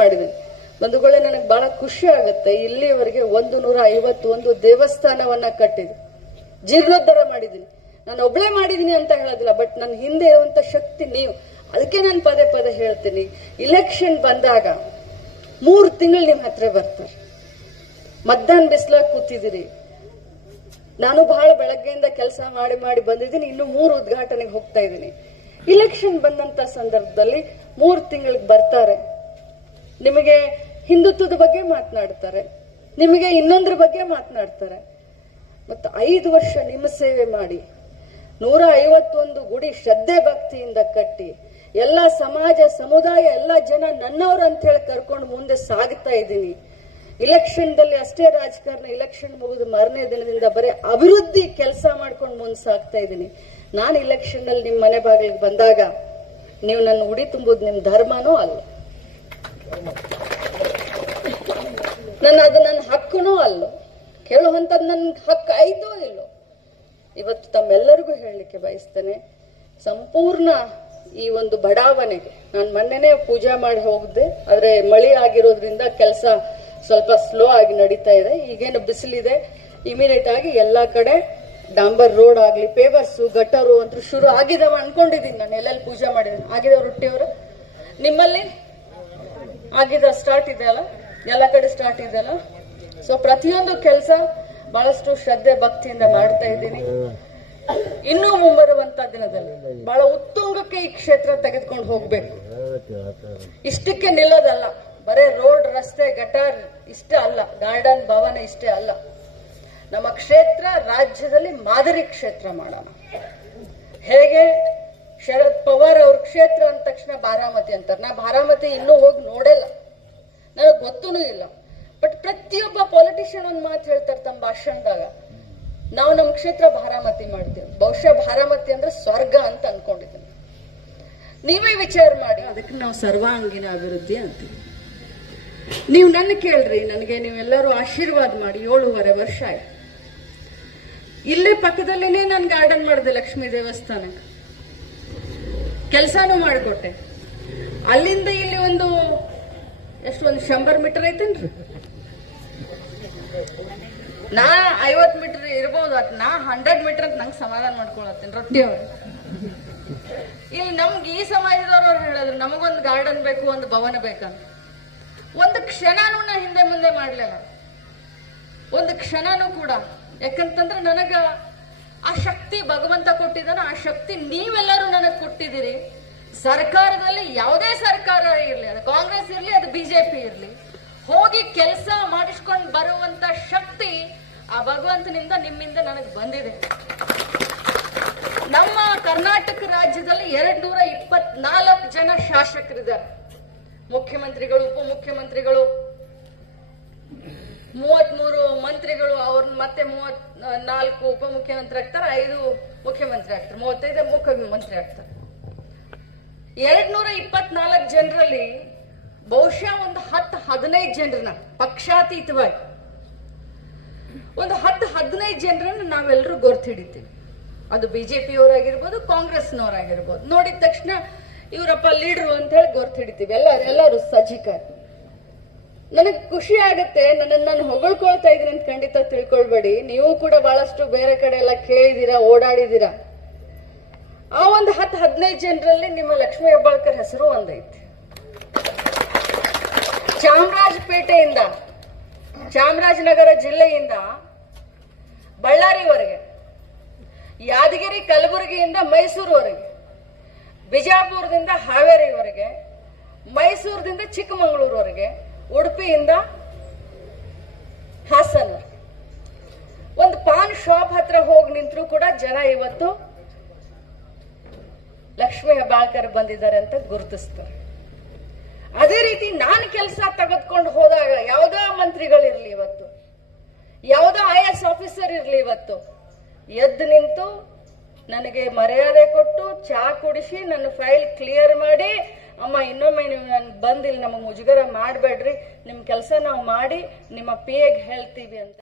ಮಾಡಿದ್ದೀನಿ. ಬಂಧುಗಳೇ, ನನಗೆ ಬಹಳ ಖುಷಿ ಆಗುತ್ತೆ. ಇಲ್ಲಿವರೆಗೆ 151 ದೇವಸ್ಥಾನವನ್ನ ಕಟ್ಟಿದೆ, ಜೀರ್ಣೋದ್ಧಾರ ಮಾಡಿದ್ದೀನಿ. ನಾನು ಒಬ್ಳೆ ಮಾಡಿದೀನಿ ಅಂತ ಹೇಳೋದಿಲ್ಲ, ಬಟ್ ನನ್ನ ಹಿಂದೆ ಇರುವಂತ ಶಕ್ತಿ ನೀವು. ಅದಕ್ಕೆ ನಾನು ಪದೇ ಪದೇ ಹೇಳ್ತೀನಿ, ಇಲೆಕ್ಷನ್ ಬಂದಾಗ 3 ತಿಂಗಳು ನಿಮ್ ಹತ್ರ ಬರ್ತಾರೆ. ಮಧ್ಯಾಹ್ನ ಬಿಸಿಲಾಗಿ ಕೂತಿದ್ದೀರಿ. ನಾನು ಬಹಳ ಬೆಳಗ್ಗೆಯಿಂದ ಕೆಲಸ ಮಾಡಿ ಮಾಡಿ ಬಂದಿದ್ದೀನಿ. ಇನ್ನು 3 ಉದ್ಘಾಟನೆಗೆ ಹೋಗ್ತಾ ಇದ್ದೀನಿ. ಇಲೆಕ್ಷನ್ ಬಂದಂತ ಸಂದರ್ಭದಲ್ಲಿ 3 ತಿಂಗಳಿಗೆ ಬರ್ತಾರೆ. ನಿಮಗೆ ಹಿಂದುತ್ವದ ಬಗ್ಗೆ ಮಾತನಾಡ್ತಾರೆ, ನಿಮಗೆ ಇನ್ನೊಂದ್ರ ಬಗ್ಗೆ ಮಾತನಾಡ್ತಾರೆ. ಮತ್ತು 5 ವರ್ಷ ನಿಮ್ಮ ಸೇವೆ ಮಾಡಿ 151 ಗುಡಿ ಶ್ರದ್ಧೆ ಭಕ್ತಿಯಿಂದ ಕಟ್ಟಿ ಎಲ್ಲ ಸಮಾಜ ಸಮುದಾಯ ಎಲ್ಲ ಜನ ನನ್ನವರು ಅಂತ ಹೇಳಿ ಕರ್ಕೊಂಡು ಮುಂದೆ ಸಾಗ್ತಾ ಇದ್ದೀನಿ. ಇಲೆಕ್ಷನ್ದಲ್ಲಿ ಅಷ್ಟೇ ರಾಜಕಾರಣ, ಇಲೆಕ್ಷನ್ ಮುಗಿದು ಮಾರನೇ ದಿನದಿಂದ ಬರೀ ಅಭಿವೃದ್ಧಿ ಕೆಲಸ ಮಾಡ್ಕೊಂಡು ಮುಂದೆ ಸಾಗ್ತಾ ಇದ್ದೀನಿ. ನಾನು ಇಲೆಕ್ಷನ್ ಅಲ್ಲಿ ನಿಮ್ಮ ಮನೆ ಬಾಗಿಲಿಗೆ ಬಂದಾಗ ನೀವು ನನ್ನ ಉಡಿ ತುಂಬುದು ನಿಮ್ ಧರ್ಮನೂ ಅಲ್ಲ, ಅದು ನನ್ನ ಹಕ್ಕನೂ ಅಲ್ಲ. ಕೇಳುವಂಥದ್ದು ನನ್ನ ಹಕ್ಕು ಆಯ್ತೋ ಇಲ್ಲೋ. ಇವತ್ತು ತಮ್ಮೆಲ್ಲರಿಗೂ ಹೇಳಲಿಕ್ಕೆ ಬಯಸ್ತೇನೆ, ಸಂಪೂರ್ಣ ಈ ಒಂದು ಬಡಾವಣೆಗೆ ನಾನು ಮೊನ್ನೆನೇ ಪೂಜಾ ಮಾಡಿ ಹೋಗಿದ್ದೆ. ಆದ್ರೆ ಮಳೆ ಆಗಿರೋದ್ರಿಂದ ಕೆಲಸ ಸ್ವಲ್ಪ ಸ್ಲೋ ಆಗಿ ನಡೀತಾ ಇದೆ. ಈಗೇನು ಬಿಸಿಲಿದೆ, ಇಮಿಡಿಯೇಟ್ ಆಗಿ ಎಲ್ಲಾ ಕಡೆ ಡಾಂಬರ್ ರೋಡ್ ಆಗ್ಲಿ, ಪೇವರ್ಸು, ಗಟರು ಅಂತ ಶುರು ಆಗಿದಾವ ಅನ್ಕೊಂಡಿದ್ದೀನಿ. ನಾನು ಎಲ್ಲೆಲ್ಲಿ ಪೂಜೆ ಮಾಡಿದ್ದೀನಿ. ಆಗಿದಾವ ರೊಟ್ಟಿಯವರು ನಿಮ್ಮಲ್ಲಿ ಆಗಿದ ಸ್ಟಾರ್ಟ್ ಇದೆ ಅಲ್ಲ, ಎಲ್ಲ ಕಡೆ ಸ್ಟಾರ್ಟ್ ಇದೆ ಅಲ್ಲ. ಸೊ ಪ್ರತಿಯೊಂದು ಕೆಲಸ ಬಹಳಷ್ಟು ಶ್ರದ್ಧೆ ಭಕ್ತಿಯಿಂದ ಮಾಡ್ತಾ ಇದ್ದೀನಿ. ಇನ್ನೂ ಮುಂಬರುವಂತ ದಿನದಲ್ಲಿ ಬಹಳ ಉತ್ತುಂಗಕ್ಕೆ ಈ ಕ್ಷೇತ್ರ ತೆಗೆದುಕೊಂಡು ಹೋಗ್ಬೇಕು. ಇಷ್ಟಕ್ಕೆ ನಿಲ್ಲೋದಲ್ಲ, ಬರೇ ರೋಡ್, ರಸ್ತೆ, ಗಟಾರ್ ಇಷ್ಟೇ ಅಲ್ಲ, ಗಾರ್ಡನ್, ಭವನ ಇಷ್ಟೇ ಅಲ್ಲ. ನಮ್ಮ ಕ್ಷೇತ್ರ ರಾಜ್ಯದಲ್ಲಿ ಮಾದರಿ ಕ್ಷೇತ್ರ ಮಾಡೋಣ. ಹೇಗೆ ಶರದ್ ಪವಾರ್ ಅವ್ರ ಕ್ಷೇತ್ರ ಅಂದ ತಕ್ಷಣ ಬಾರಾಮತಿ ಅಂತಾರೆ. ನಾ ಬಾರಾಮತಿ ಇನ್ನೂ ಹೋಗಿ ನೋಡಿಲ್ಲ, ನನಗೆ ಗೊತ್ತೂ ಇಲ್ಲ. ಬಟ್ ಪ್ರತಿಯೊಬ್ಬ ಪೊಲಿಟಿಷಿಯನ್ ಒಂದು ಮಾತು ಹೇಳ್ತಾರೆ ತಮ್ಮ ಭಾಷಣದಾಗ, ನಾವು ನಮ್ಮ ಕ್ಷೇತ್ರ ಬಾರಾಮತಿ ಮಾಡ್ತೀವಿ. ಬಹುಶಃ ಬಾರಾಮತಿ ಅಂದ್ರೆ ಸ್ವರ್ಗ ಅಂತ ಅನ್ಕೊಂಡಿದ್ದೀನಿ. ನೀವೇ ವಿಚಾರ ಮಾಡಿ, ಅದಕ್ಕೆ ನಾವು ಸರ್ವಾಂಗೀಣ ಅಭಿವೃದ್ಧಿ ಅಂತೀವಿ. ನೀವು ನನ್ನ ಕೇಳ್ರಿ, ನನಗೆ ನೀವೆಲ್ಲರೂ ಆಶೀರ್ವಾದ ಮಾಡಿ 7.5 ವರ್ಷ ಆಯ್ತು. ಇಲ್ಲೇ ಪಕ್ಕದಲ್ಲೇನೆ ನಾನು ಗಾರ್ಡನ್ ಮಾಡಿದೆ, ಲಕ್ಷ್ಮೀ ದೇವಸ್ಥಾನಕ್ಕೆ ಕೆಲಸನೂ ಮಾಡಿಕೊಟ್ಟೆ. ಅಲ್ಲಿಂದ ಇಲ್ಲಿ ಒಂದು 100 ಮೀಟರ್ ಐತೇನ್ರಿ, ನಾ 50 ಮೀಟರ್ ಇರ್ಬೋದು, ನಾ 100 ಮೀಟರ್ ಅಂತ ನಂಗೆ ಸಮಾಧಾನ ಮಾಡ್ಕೊಳತ್ತೇನೆ. ರೊಟ್ಟಿ ಅವರು ಇಲ್ಲಿ ನಮ್ಗೆ ಈ ಸಮಾಜದವ್ರು ಹೇಳಿದ್ರು, ನಮಗೊಂದು ಗಾರ್ಡನ್ ಬೇಕು, ಒಂದು ಭವನ ಬೇಕಂತ. ಒಂದು ಕ್ಷಣನೂ ನಾ ಹಿಂದೆ ಮುಂದೆ ಮಾಡ್ಲಿಲ್ಲ, ಒಂದು ಕ್ಷಣನೂ ಕೂಡ. ಯಾಕಂತಂದ್ರೆ ನನಗ ಆ ಶಕ್ತಿ ಭಗವಂತ ಕೊಟ್ಟಿದ್ದಾನ, ಆ ಶಕ್ತಿ ನೀವೆಲ್ಲರೂ ನನಗೆ ಕೊಟ್ಟಿದ್ದೀರಿ. ಸರ್ಕಾರದಲ್ಲಿ ಯಾವುದೇ ಸರ್ಕಾರ ಇರ್ಲಿ, ಅದು ಕಾಂಗ್ರೆಸ್ ಇರ್ಲಿ, ಅದು ಬಿಜೆಪಿ ಇರ್ಲಿ, ಹೋಗಿ ಕೆಲಸ ಮಾಡಿಸ್ಕೊಂಡು ಬರುವಂತ ಶಕ್ತಿ ಆ ಭಗವಂತನಿಂದ ನಿಮ್ಮಿಂದ ನನಗೆ ಬಂದಿದೆ. ನಮ್ಮ ಕರ್ನಾಟಕ ರಾಜ್ಯದಲ್ಲಿ 224 ಜನ ಶಾಸಕರಿದ್ದಾರೆ. ಮುಖ್ಯಮಂತ್ರಿಗಳು, ಉಪಮುಖ್ಯಮಂತ್ರಿಗಳು, 33 ಮಂತ್ರಿಗಳು, ಅವ್ರನ್ನ ಮತ್ತೆ 34 ಉಪಮುಖ್ಯಮಂತ್ರಿ ಆಗ್ತಾರೆ, 5 ಮುಖ್ಯಮಂತ್ರಿ ಆಗ್ತಾರೆ, 35 ಮುಖ್ಯಮಂತ್ರಿ ಆಗ್ತಾರೆ. 224 ಜನರಲ್ಲಿ ಬಹುಶಃ ಒಂದು 10-15 ಜನರನ್ನ ಪಕ್ಷಾತೀತವಾಗಿ ಒಂದು 10-15 ಜನರನ್ನ ನಾವೆಲ್ಲರೂ ಗುರ್ತಿಡಿತೀವಿ. ಅದು ಬಿಜೆಪಿಯವರಾಗಿರ್ಬೋದು, ಕಾಂಗ್ರೆಸ್ನವರಾಗಿರ್ಬೋದು. ನೋಡಿದ ತಕ್ಷಣ ಇವರಪ್ಪ ಲೀಡರು ಅಂತ ಹೇಳಿ ಗುರ್ತಿಡಿತೀವಿ ಎಲ್ಲರೂ ಸಜ್ಜಿಕ. ನನಗೆ ಖುಷಿ ಆಗತ್ತೆ. ನಾನು ಹೊಗಳ್ಕೊಳ್ತಾ ಇದ್ದೀನಿ ಅಂತ ಖಂಡಿತ ತಿಳ್ಕೊಳ್ಬೇಡಿ. ನೀವು ಕೂಡ ಬಹಳಷ್ಟು ಬೇರೆ ಕಡೆ ಎಲ್ಲ ಕೇಳಿದೀರಾ, ಓಡಾಡಿದೀರಾ. ಆ ಒಂದು 10-15 ಜನರಲ್ಲಿ ನಿಮ್ಮ ಲಕ್ಷ್ಮೀ ಹೆಬ್ಬಾಳ್ಕರ್ ಹೆಸರು ಒಂದೈತಿ. ಚಾಮರಾಜಪೇಟೆಯಿಂದ, ಚಾಮರಾಜನಗರ ಜಿಲ್ಲೆಯಿಂದ ಬಳ್ಳಾರಿವರೆಗೆ, ಯಾದಗಿರಿ ಕಲಬುರಗಿಯಿಂದ ಮೈಸೂರುವರೆಗೆ, ಬಿಜಾಪುರದಿಂದ ಹಾವೇರಿವರೆಗೆ, ಮೈಸೂರದಿಂದ ಚಿಕ್ಕಮಗಳೂರುವರೆಗೆ, ಉಡುಪಿಯಿಂದ ಹಾಸನ, ಒಂದು ಪಾನ್ ಶಾಪ್ ಹತ್ರ ಹೋಗಿ ನಿಂತರೂ ಕೂಡ ಜನ ಇವತ್ತು ಲಕ್ಷ್ಮೀ ಹೆಬ್ಬಾಳ್ಕರ್ ಬಂದಿದ್ದಾರೆ ಅಂತ ಗುರುತಿಸ್ತಾರೆ. ಅದೇ ರೀತಿ ನಾನು ಕೆಲಸ ತೆಗೆದುಕೊಂಡು ಹೋದಾಗ ಯಾವುದೋ ಮಂತ್ರಿಗಳಿರ್ಲಿ, ಇವತ್ತು ಯಾವುದೋ IAS ಆಫೀಸರ್ ಇರ್ಲಿ, ಇವತ್ತು ಎದ್ದು ನಿಂತು ನನಗೆ ಮರ್ಯಾದೆ ಕೊಟ್ಟು ಚಾ ಕುಡಿಸಿ ನನ್ನ ಫೈಲ್ ಕ್ಲಿಯರ್ ಮಾಡಿ, ಅಮ್ಮ ಇನ್ನೊಮ್ಮೆ ನೀವು ನನ್ಗೆ ಬಂದಿಲ್ಲ, ನಮಗೆ ಮುಜುಗರ ಮಾಡಬೇಡ್ರಿ, ನಿಮ್ಮ ಕೆಲಸ ನಾವು ಮಾಡಿ ನಿಮ್ಮ PAಗೆ ಹೇಳ್ತೀವಿ ಅಂತ